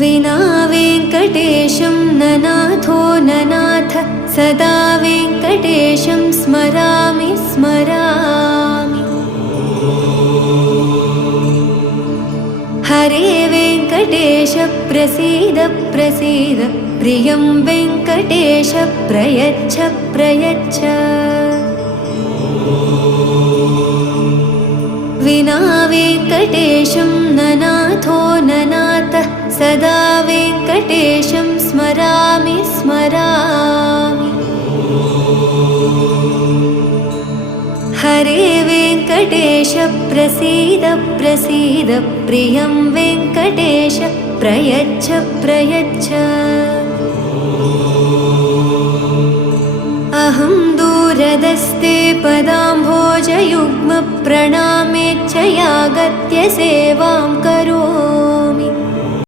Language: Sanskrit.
विना वेङ्कटेशं ननाथो ननाथ सदा वेङ्कटेशं स्मरामि स्मरामि। हरे वेङ्कटेश प्रसीद प्रसीद प्रियं वेङ्कटेश प्रयच्छ प्रयच्छ। विना वेङ्कटेशं ननाथो ननाथ सदा वेङ्कटेशं स्मरामि स्मरामि। हरे वेङ्कटेश प्रसीद प्रसीद प्रियं वेङ्कटेश प्रयच्छ प्रयच्छ। अहं दूरदस्ते पदाम्भोजयुग्म प्रणामेच्छयागत्य सेवां करोमि।